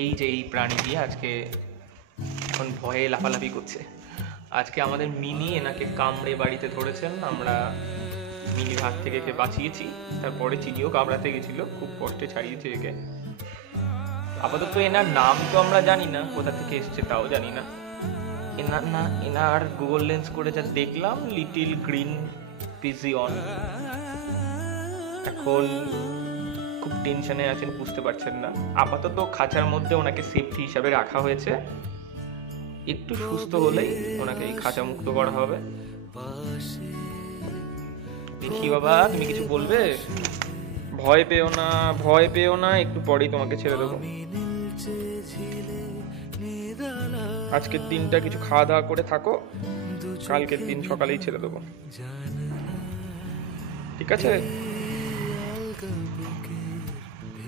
এই যে এই প্রাণীটি আজকে এখন ভয়ে লাফালাফি করছে। আজকে আমাদের মিনি এনাকে কামড়ে বাড়িতে ধরেছেন, আমরা মিনির হাত থেকে একে বাঁচিয়েছি। তারপরে চিনিও কামড়াতে গেছিল, খুব কষ্টে ছাড়িয়েছে একে। আপাতত এনার নাম তো আমরা জানি না, কোথা থেকে এসছে তাও জানি না। এনার গুগল লেন্স করে যা দেখলাম, লিটিল গ্রিন পিজিয়ন। এখন খুব টেনশনে আছেন, বুঝতে পারছেন না। আপাতত খাঁচার মধ্যে ওনাকে সেফটি হিসাবে রাখা হয়েছে। একটু সুস্থ হলেই ওনাকে এই খাঁচা মুক্ত করা হবে। দেখি বাবা, তুমি কিছু বলবে? ভয় পেও না, ভয় পেও না, একটু পরেই তোমাকে ছেড়ে দেবো। আজকের দিনটা কিছু খাওয়া দাওয়া করে থাকো, কালকের দিন সকালেই ছেড়ে দেবো, ঠিক আছে?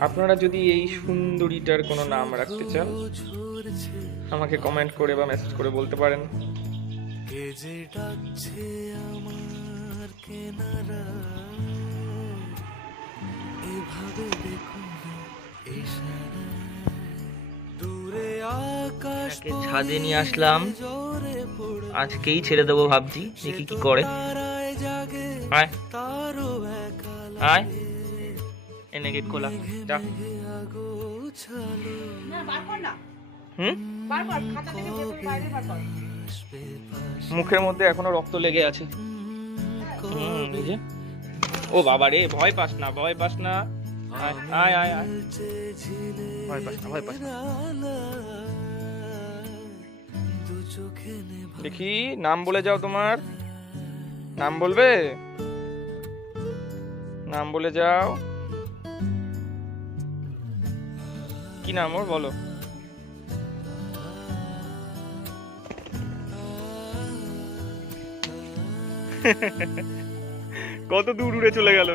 আপনারা যদি এই সুন্দরীটার কোনো নাম রাখতে চান, আমাকে কমেন্ট করে বা মেসেজ করে বলতে পারেন। ছাদে নিয়ে আসলাম, আজকেই ছেড়ে দেবো ভাবছি, দেখি কি করে। আয় আয়, এনে গেট খোলা, যা। মুখের মধ্যে এখনো রক্ত লেগে আছে। ও বাবা রে, ভয় পাস না, ভয় পাস না, আয় আয় আয়, ভয় পাস না, ভয় পাস না। দেখি নাম বলে যাও, তোমার নাম বলবে? নাম বলে যাও, কি নাম ওর বলো? কত দূর উড়ে চলে গেল।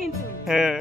কিন্তু হ্যাঁ।